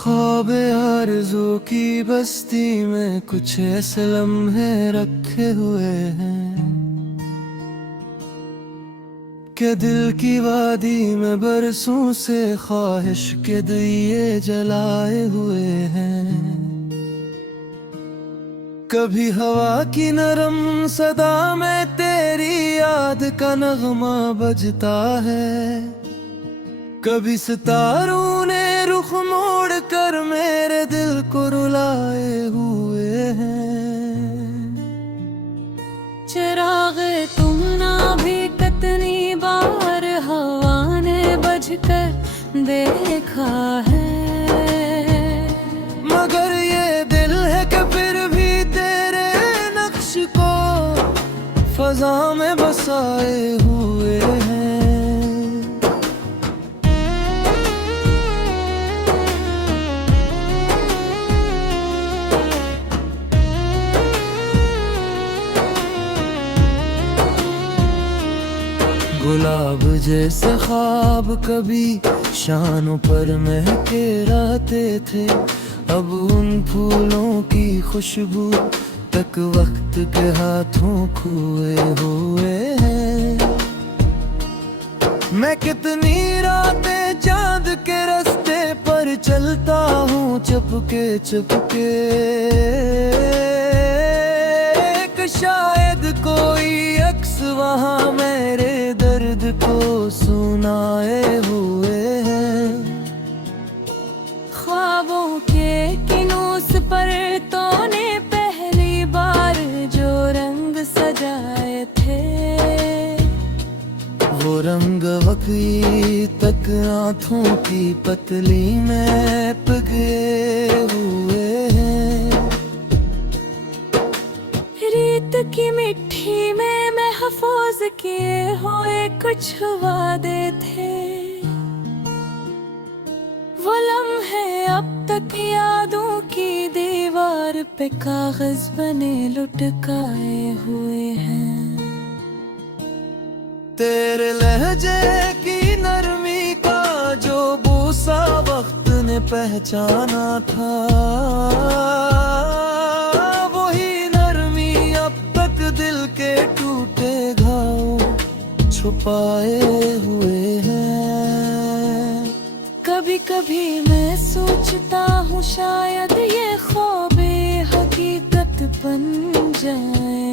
ख्वाब आरज़ू की बस्ती में कुछ ऐसे लम्हे रखे हुए हैं कि दिल की वादी में बरसों से ख्वाहिश के दिए जलाए हुए हैं। कभी हवा की नरम सदा में तेरी याद का नगमा बजता है, कभी सितारों ने रुख मोड़ कर मेरे दिल को रुलाए हुए हैं। चिरागे तुम ना भी कितनी बार हवा ने बजकर देखा है, मगर ये दिल है कि फिर भी तेरे नक्श को फजा में बसाए हुए हैं। गुलाब जैसे ख्वाब कभी शानों पर महके रहते थे, अब उन फूलों की खुशबू तक वक्त के हाथों खोए हुए हैं। मैं कितनी रातें चांद के रास्ते पर चलता हूँ चुपके चुपके, शायद कोई अक्स वहाँ मेरे दर्द को सुनाए हुए हैं। ख्वाबों के किनूस पर तूने पहली बार जो रंग सजाए थे, वो रंग वकी तक आँखों की पतली में पिघले हुए हैं। रीत की मिट्टी में महफूज किए हुए कुछ वादे थे, वो लम्हे अब तक यादों की दीवार पे कागज बने लुटकाए हुए हैं। तेरे लहजे की नरमी का जो बूसा वक्त ने पहचाना था, वही नरमी अब तक दिल के टूटे घाव छुपाए हुए हैं। कभी कभी मैं सोचता हूँ शायद ये ख्वाबे हकीकत बन जाए,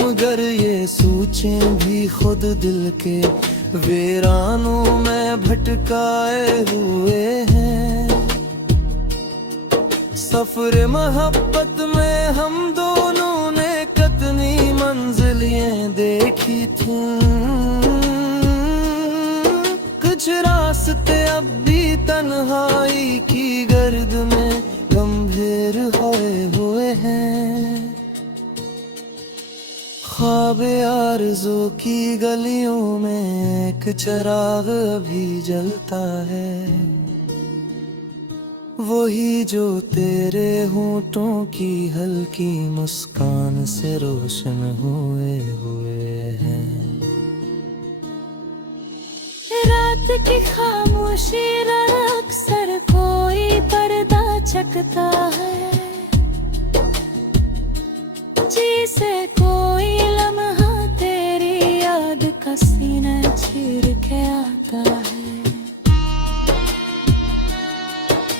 मगर ये सोचें भी खुद दिल के वीरानों में भटकाए हुए हैं। सफर मोहब्बत में हम दोनों ने कितनी मंजिलें देखी थी, कुछ रास्ते अब भी तन्हाई की गर्द में गंभीर होए हुए हैं। ख्वाब आरज़ू की गलियों में एक चिराग अभी जलता है, वही जो तेरे होठों की हल्की मुस्कान से रोशन हुए हुए हैं। रात की खामोशी अक्सर कोई पर्दा चकता है, जिसे कोई लम्हा तेरी याद का सीना चीर के आता है।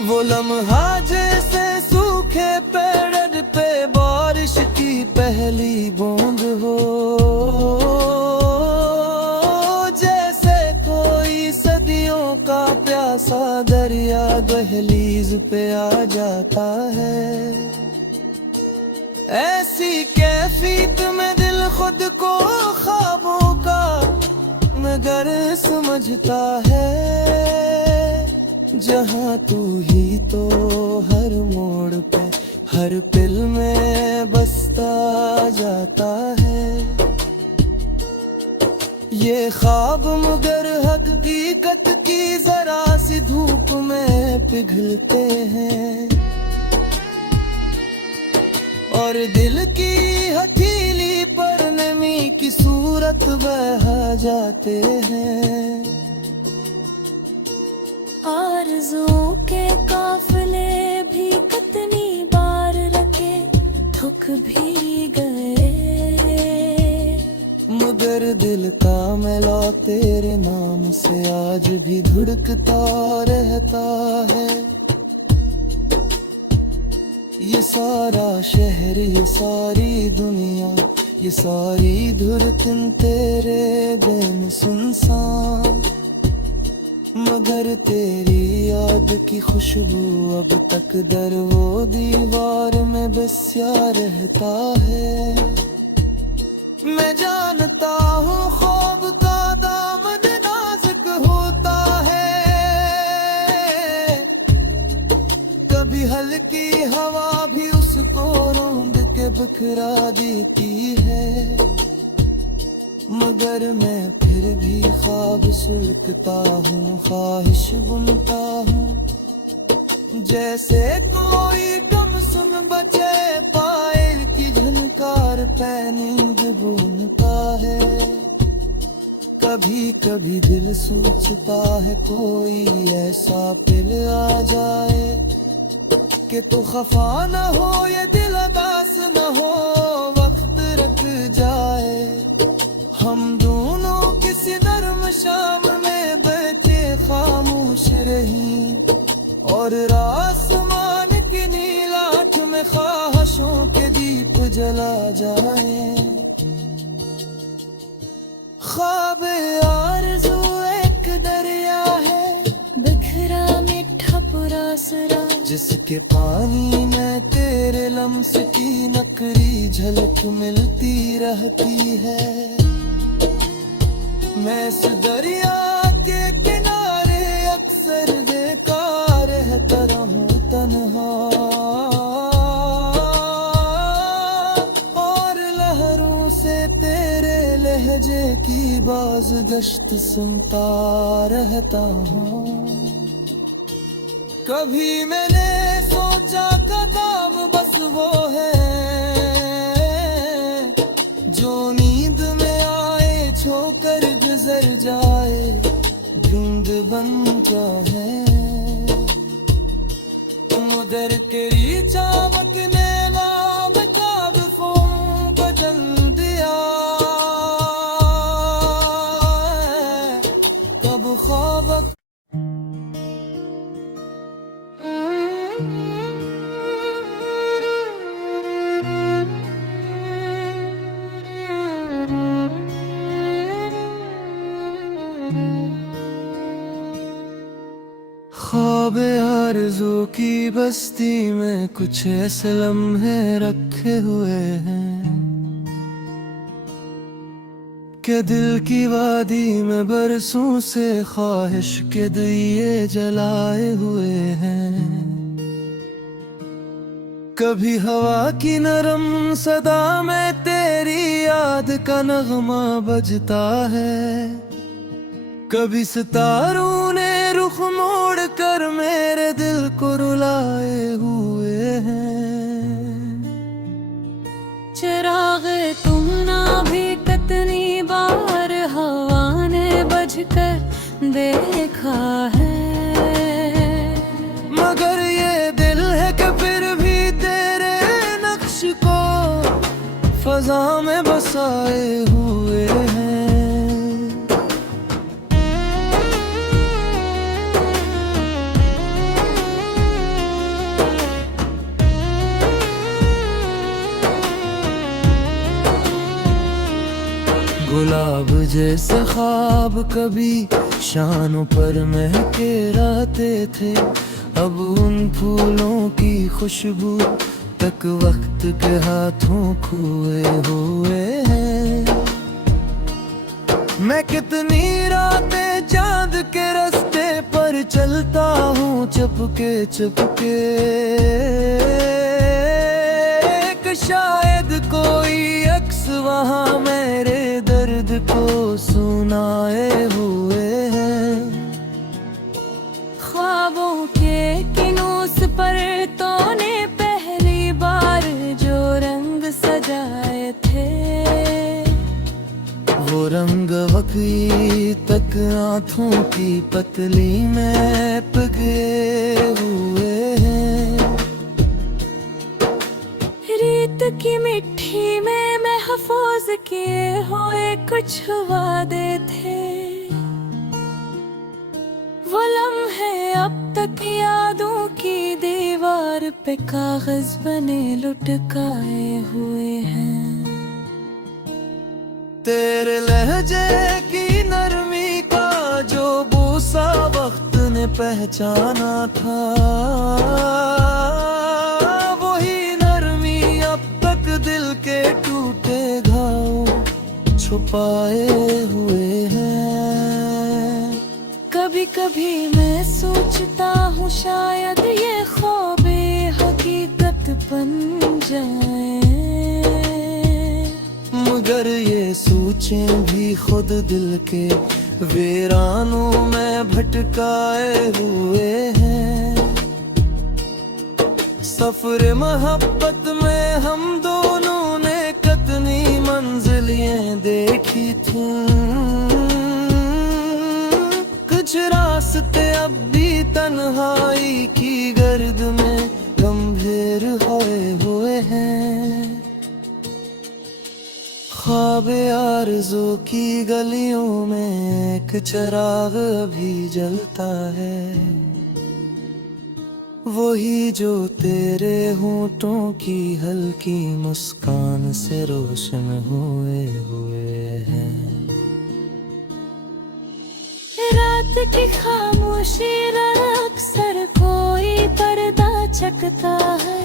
वो लम्हा जैसे सूखे पेड़ पे बारिश की पहली बूंद हो, जैसे कोई सदियों का प्यासा दरिया दहलीज पे आ जाता है। ऐसी कैफियत में दिल खुद को ख्वाबों का मगर समझता है, जहाँ तू ही तो हर मोड़ पे हर पल में बसता जाता है। ये ख्वाब मगर हकीकत की जरा सी धूप में पिघलते हैं, और दिल की हथेली पर नमी की सूरत बहा जाते हैं। और आरज़ू के काफिले भी कितनी बार रखे, थक भी गए, मगर दिल का मैला तेरे नाम से आज भी धुड़कता रहता है। ये सारा शहर, ये सारी दुनिया, ये सारी धुरकिन तेरे बिन सुनसान, मगर तेरी याद की खुशबू अब तक दर वो दीवार में बसा रहता है। मैं जानता हूँ ख्वाब का दामन नाजुक होता है, कभी हल्की हवा भी उसको रोंद के बिखरा देती है, मगर मैं फिर भी ख्वाब सुलगता हूँ, ख्वाहिश बुनता हूँ, जैसे कोई गुमसुम बचे पायल की झनकार पैनींद बुनता है। कभी कभी दिल सोचता है कोई ऐसा पिल आ जाए कि तो खफा न हो, ये दिल अदास न हो, वक्त रुक जाए, हम दोनों किसी नर्म शाम में बैठे खामोश रही, और आसमान की नीलाठ में ख्वाहिशों के दीप जला जाए। ख्वाब आरज़ू एक दरिया है, बिखरा मीठा पुरासरा, जिसके पानी में तेरे लम्स की नकली झलक मिलती रहती है। मैं इस दरिया के किनारे अक्सर बेकार रहता रहूं तन्हा, और लहरों से तेरे लहजे की बाज़गश्त सुनता रहता हूँ। कभी मैंने सोचा कदम बस वो है जो नींद में आए छोकर गुजर जाए, धुंध बनता है, उधर तेरी चमक ने नाम ख्वाब को बदल दिया, कब ख्वाब ख्वाब आरज़ू की बस्ती में कुछ ऐसे लम्हे रखे हुए हैं कि दिल की वादी में बरसों से ख्वाहिश के दिए जलाए हुए हैं। कभी हवा की नरम सदा में तेरी याद का नगमा बजता है, कभी सितारों ने रुख मोड़ कर मेरे दिल को रुलाए हुए हैं। चिरागे तुम ना भी कितनी बार हवा ने बजकर देखा है, मगर ये दिल है कि फिर भी तेरे नक्श को फजा में बसाए हुए हैं। गुलाब जैसे ख्वाब कभी शानों पर महके रहते थे, अब उन फूलों की खुशबू तक वक्त के हाथों खोए हुए हैं। मैं कितनी रातें चांद के रास्ते पर चलता हूँ चुपके चुपके, शायद कोई अक्स वहाँ मेरे दर्द को सुनाए हुए हैं। ख्वाबों के किनूस पर तूने पहली बार जो रंग सजाए थे, वो रंग पकी तक आँखों की पतली में पगे हुए हैं। रीत की मिट्टी में महफूज किए हुए कुछ वादे थे, वो लम्हे अब तक यादों की दीवार पे कागज बने लुटकाए हुए हैं। तेरे लहजे की नरमी का जो बूसा वक्त ने पहचाना था, वही नरमी अब तक दिल के टूटे घाव छुपाए हुए हैं। कभी कभी मैं सोचता हूँ शायद ये ख्वाबे हकीकत बन जाए, मगर ये सोचें भी खुद दिल के वीरानों में भटकाए हुए हैं। सफर मोहब्बत में हम दोनों ने कितनी मंजिलें देखी थी, कुछ रास्ते अब भी तन्हाई की गर्द में गंभीर होए हुए हैं। ख्वाबे आरज़ू की गलियों में एक चिराग अभी जलता है, वही जो तेरे होठों की हल्की मुस्कान से रोशन हुए हैं। रात की खामोशी अक्सर कोई पर्दा चकता है,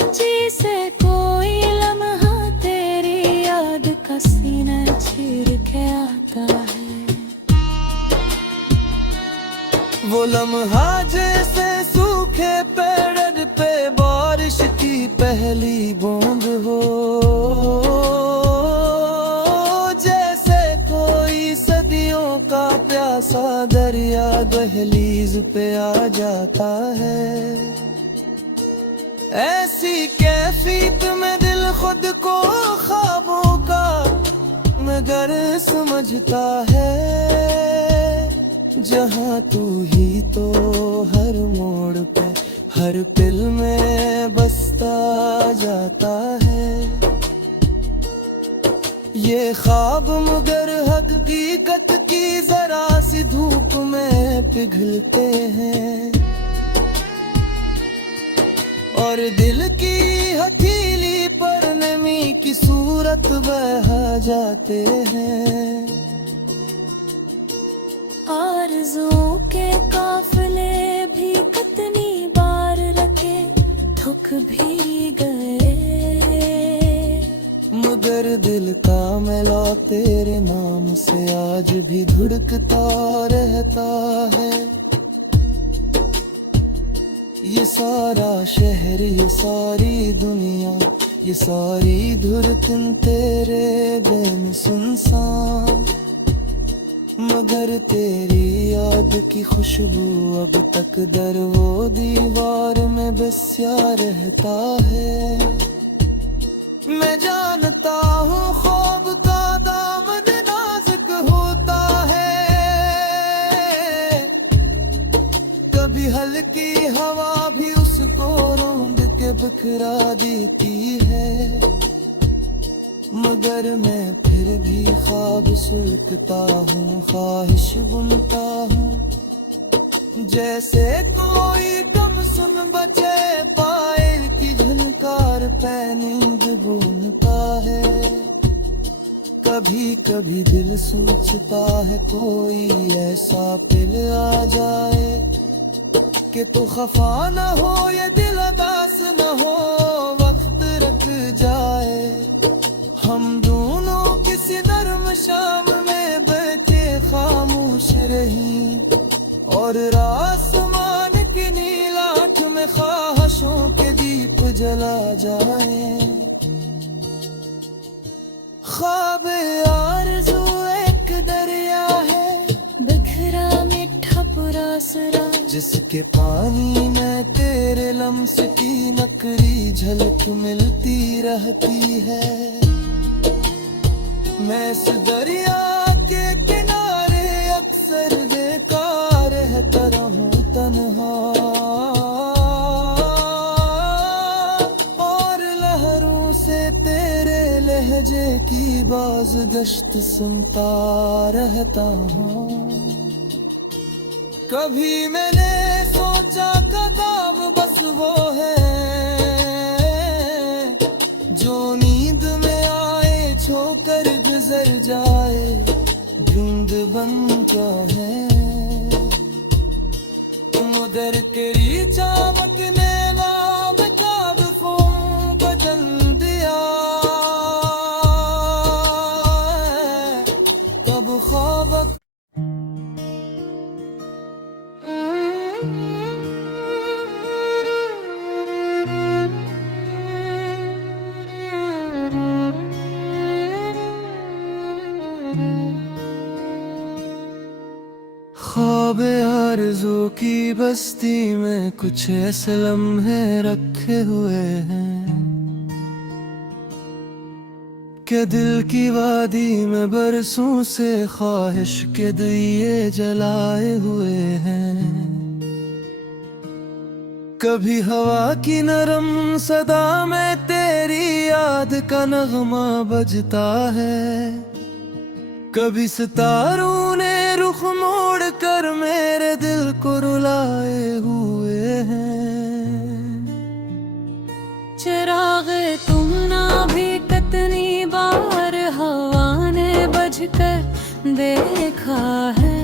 जिसे कोई लम्हा तेरी याद का सीना चीर के आता है। वो लम्हा जैसे सूखे पेड़ पे बारिश की पहली बूंद हो, जैसे कोई सदियों का प्यासा दरिया दहलीज पे आ जाता है। ऐसी कैफियत में दिल खुद को ख्वाबों का मगर समझता है, जहाँ तू ही तो हर मोड़ पे हर पल में बसता जाता है। ये ख्वाब मगर हकीकत की जरा सी धूप में पिघलते हैं, और दिल की हथेली पर नमी की सूरत बहा जाते हैं। आरज़ुओं के काफिले भी कितनी बार रखे, थक भी गए, मगर दिल का मिला तेरे नाम से आज भी धुड़कता रहता है। ये सारा शहर, ये सारी दुनिया, ये सारी धुरकन तेरे बिन सुनसान, मगर तेरी याद की खुशबू अब तक दर वो दीवार में बसा रहता है। मैं जानता हूँ ख्वाब का दामन नाजुक होता है, कभी हल्की हवा भी उसको रोंद के बिखरा देती है, मगर मैं फिर भी ख्वाब सुलगता हूँ, ख्वाहिश बुनता हूँ, जैसे कोई कम सुन बचे पायल की झनकार पे नींद बुनता है। कभी कभी दिल सोचता है कोई ऐसा पिल आ जाए कि तो खफा न हो, ये दिल अदास न हो, वक्त रख जाए। हम दोनों किसी नर्म शाम में बैठे खामोश रही, और आसमान की नीलाठ में ख्वाहिशों के दीप जला जाए। ख्वाब आरज़ू एक दरिया है, बिखरा मीठा पुरासरा, जिसके पानी में तेरे लम्स की नकली झलक मिलती रहती है। मैं इस दरिया के किनारे अक्सर बेकार रहता रहूं तन्हा, और लहरों से तेरे लहजे की बाज़गश्त सुनता रहता हूँ। कभी मैंने सोचा कदम बस वो है जो नींद में आए छोकर गुजर जाए, धुंध बनता है मुदर तेरी चामक ने नाम कादफों बदल दिया। कब ख्वाब ख्वाब आरज़ू की बस्ती में कुछ ऐसे लम्हे रखे हुए हैं कि दिल की वादी में बरसों से ख्वाहिश के दिए जलाए हुए हैं। कभी हवा की नरम सदा में तेरी याद का नगमा बजता है, कभी सितारों ने रुख मोड़ कर मेरे दिल को रुलाए हुए हैं। चिराग तुम ना भी कितनी बार हवा ने बजकर देखा है,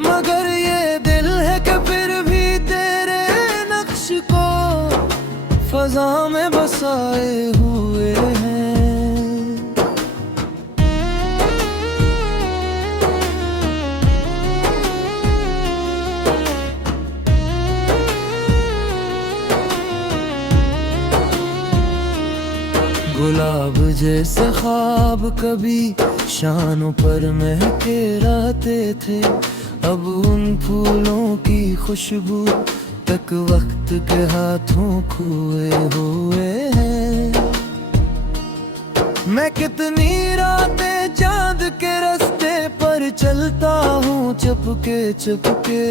मगर ये दिल है कि फिर भी तेरे नक्श को फजा में बसाए हुए हैं। गुलाब जैसे ख्वाब कभी शानों पर महके रहते थे, अब उन फूलों की खुशबू तक वक्त के हाथों खोए हुए हैं। मैं कितनी रातें चांद के रास्ते पर चलता हूँ चुपके चुपके,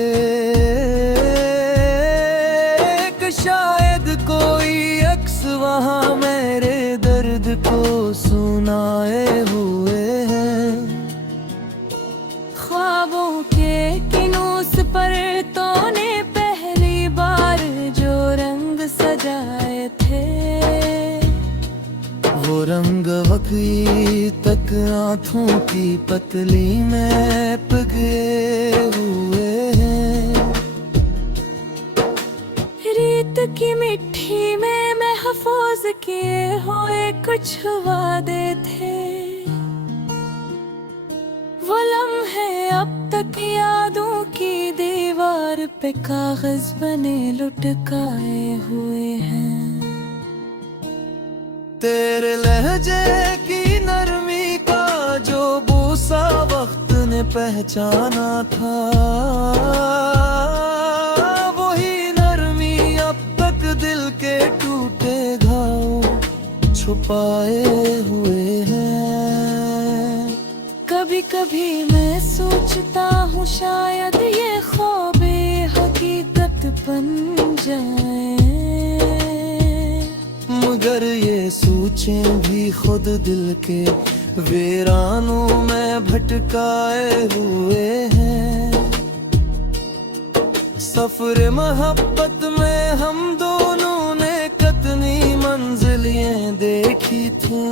कि शायद कोई अक्स वहाँ मेरे दर्द को सुनाए हुए हैं। ख्वाबों के किनूस पर तूने पहली बार जो रंग सजाए थे, वो रंग वकी तक आँखों की पतली में पगे हुए हैं। रीत की मिट्टी में महफूज किए हुए कुछ वादे थे, वो लम्हे अब तक यादों की दीवार पे कागज बने लुटकाए हुए हैं। तेरे लहजे की नरमी का जो बूसा वक्त ने पहचाना था, वही नरमी अब तक दिल के टूटे घाव छुपाए हुए हैं। कभी कभी मैं सोचता हूँ शायद ये ख्वाबे हकीकत बन जाए, मगर ये सोचें भी खुद दिल के वीरानों में भटकाए हुए हैं। सफर मोहब्बत में हम दोनों ने कितनी मंजिलें देखी थी,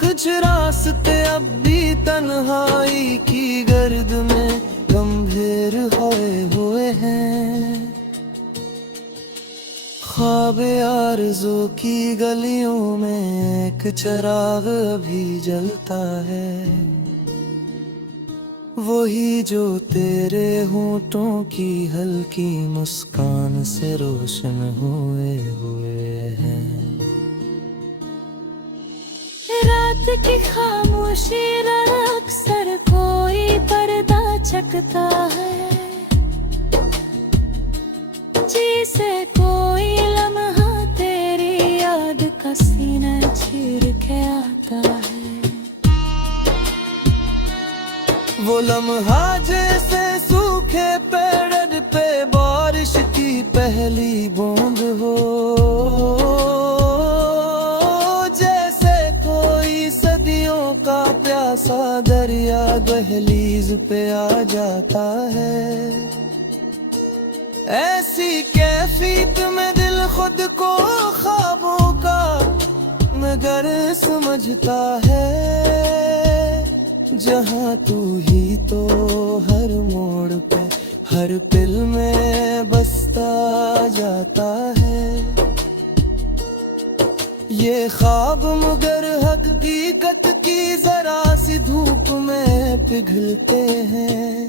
कुछ रास्ते अब भी तन्हाई की गर्द में गंभीर खोए हुए हैं। ख्वाब आरज़ू की गलियों में एक चिराग भी जलता है, वही जो तेरे होठों की हल्की मुस्कान से रोशन हुए हैं। रात की खामोशी अक्सर कोई पर्दा चकता है, जिसे कोई लम्हा तेरी याद का सीना चीर के आता है। वो लम्हा जैसे सूखे पेड़ पे बारिश की पहली बूंद हो, जैसे कोई सदियों का प्यासा दरिया दहलीज पे आ जाता है। ऐसी कैफियत में दिल खुद को ख्वाबों का नगर समझता है, जहाँ तू ही तो हर मोड़ पे हर पल में बसता जाता है। ये ख्वाब मगर हकीकत की जरा सी धूप में पिघलते हैं,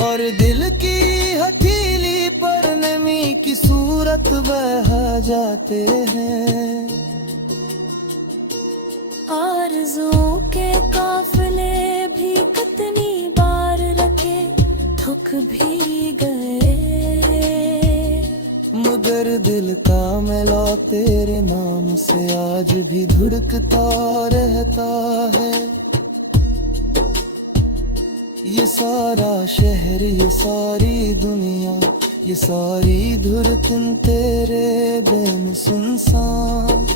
और दिल की हथेली पर नमी की सूरत बहा जाते हैं। आरज़ुओं के काफिले भी कितनी बार रखे, थक भी गए, मगर दिल का मिला तेरे नाम से आज भी धुड़कता रहता है। ये सारा शहर, ये सारी दुनिया, ये सारी धुरकन तेरे बिन सुनसान,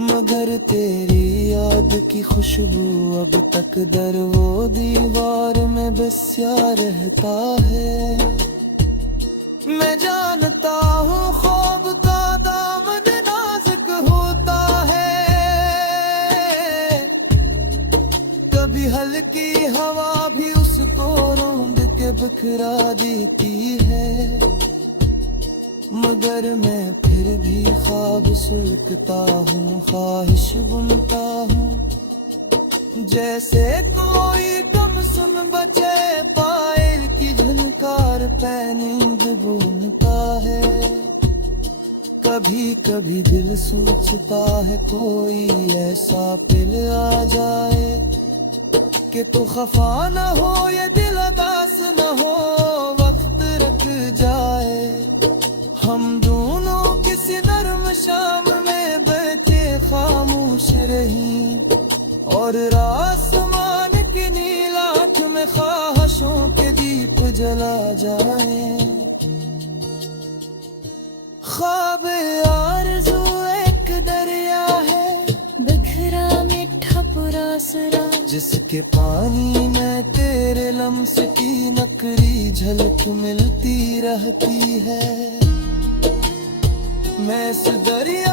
मगर तेरी याद की खुशबू अब तक दर वो दीवार में बसा रहता है। मैं जानता हूँ ख्वाब का दामन नाजुक होता है, कभी हल्की हवा भी उसको रोंद के बिखरा देती है, मगर मैं फिर भी ख्वाब सुलगता हूँ, ख्वाहिश बुनता हूँ, जैसे कोई कम सुन बचे पायल की झनकार पे नींद बुनता है। कभी कभी दिल सोचता है कोई ऐसा पिल आ जाए कि तू खफा न हो, ये दिल अदास न हो, वक्त रख जाए। हम दोनों किसी नर्म शाम में बैठे खामोश रही, और आसमान की नीलाठ में ख्वाहिशों के दीप जला जाए। ख्वाब आरज़ू एक दरिया है, बिखरा मीठा पुरासरा, जिसके पानी में तेरे लम्स की नकली झलक मिलती रहती है। मैं इस दरिया